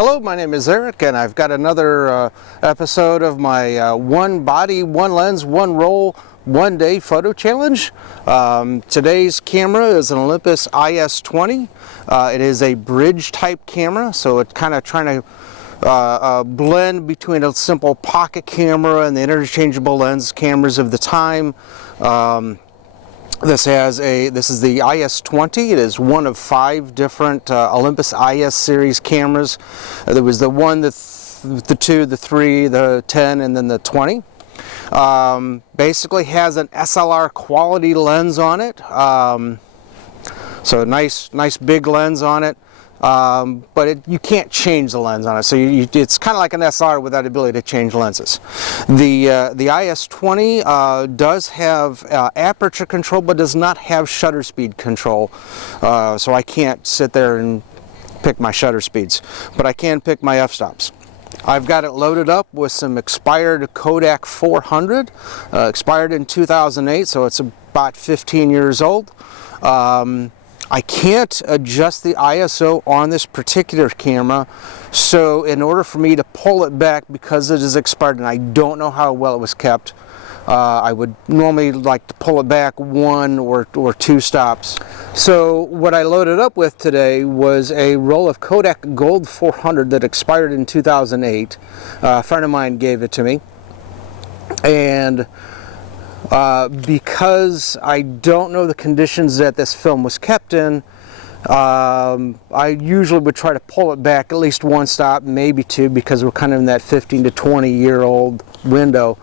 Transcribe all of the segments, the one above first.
Hello, my name is Eric, and I've got another episode of my one body, one lens, one roll, one day photo challenge. Today's camera is an Olympus IS-20. It is a bridge type camera, so it's kind of trying to blend between a simple pocket camera and the interchangeable lens cameras of the time. This is the IS-20. It is one of 5 different Olympus IS series cameras. There was the 1, the 2, the 3, the 10, and then the 20. Basically has an SLR quality lens on it. So a nice big lens on it. But you can't change the lens on it, so it's kind of like an SLR without the ability to change lenses. The IS-20 does have aperture control, but does not have shutter speed control. So I can't sit there and pick my shutter speeds, but I can pick my f-stops. I've got it loaded up with some expired Kodak 400, expired in 2008, so it's about 15 years old. I can't adjust the ISO on this particular camera, so in order for me to pull it back, because it is expired and I don't know how well it was kept, I would normally like to pull it back 1 or 2 stops. So what I loaded up with today was a roll of Kodak Gold 400 that expired in 2008. A friend of mine gave it to me, and because I don't know the conditions that this film was kept in, I usually would try to pull it back at least 1 stop, maybe 2, because we're kind of in that 15 to 20 year old window.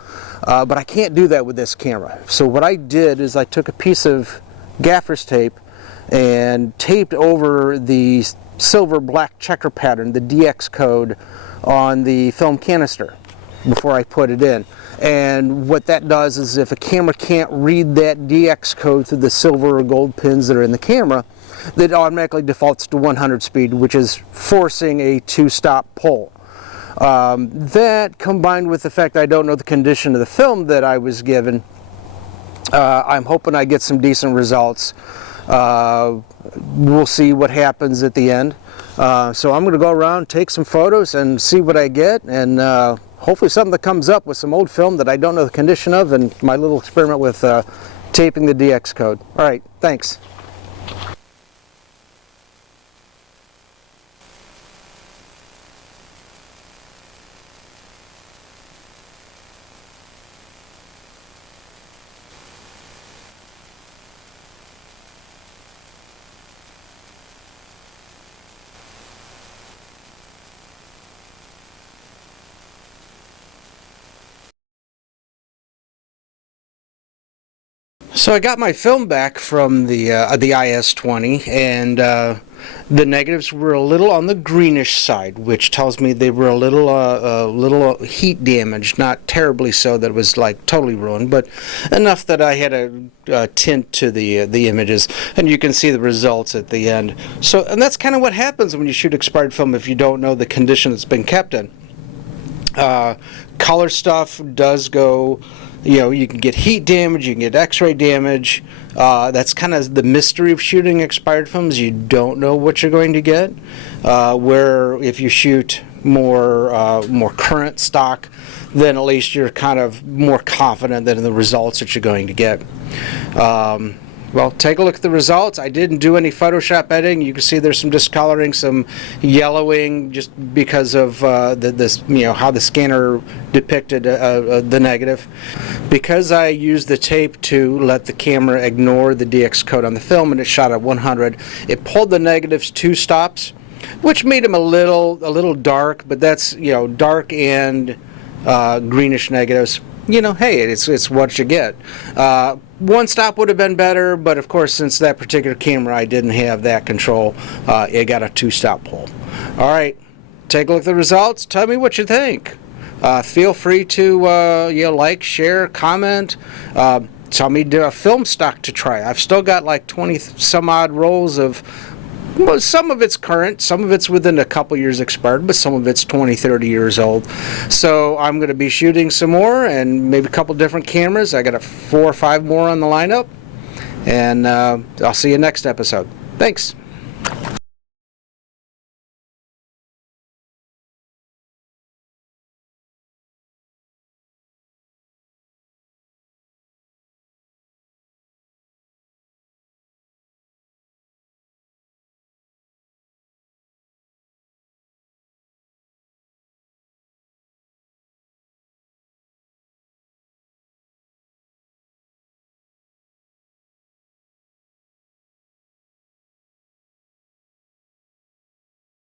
But I can't do that with this camera. So what I did is I took a piece of gaffer's tape and taped over the silver black checker pattern, the DX code, on the film canister before I put it in. And what that does is if a camera can't read that DX code through the silver or gold pins that are in the camera, that automatically defaults to 100 speed, which is forcing a 2-stop pull. That, combined with the fact I don't know the condition of the film that I was given, I'm hoping I get some decent results. We'll see what happens at the end. So I'm going to go around, take some photos, and see what I get, and hopefully something that comes up with some old film that I don't know the condition of, and my little experiment with taping the DX code. All right, thanks. So I got my film back from the IS-20, and the negatives were a little on the greenish side, which tells me they were a little heat damaged. Not terribly so that it was like totally ruined, but enough that I had a tint to the images, and you can see the results at the end. So, and that's kind of what happens when you shoot expired film if you don't know the condition it's been kept in. Color stuff does go. You can get heat damage, you can get x-ray damage. That's kind of the mystery of shooting expired films. You don't know what you're going to get. Where if you shoot more current stock, then at least you're kind of more confident in the results that you're going to get. Well, take a look at the results. I didn't do any Photoshop editing. You can see there's some discoloring, some yellowing, just because of how the scanner depicted the negative. Because I used the tape to let the camera ignore the DX code on the film, and it shot at 100, it pulled the negatives 2 stops, which made them a little dark. But that's dark and greenish negatives. Hey, it's what you get. 1 stop would have been better, but of course, since that particular camera I didn't have that control, it got a 2-stop pull. All right, take a look at the results. Tell me what you think. Feel free to like, share, comment. Tell me a film stock to try. I've still got like 20 some odd rolls of. Well, some of it's current, some of it's within a couple years expired, but some of it's 20, 30 years old. So I'm going to be shooting some more, and maybe a couple different cameras. I got 4 or 5 more on the lineup, and I'll see you next episode. Thanks.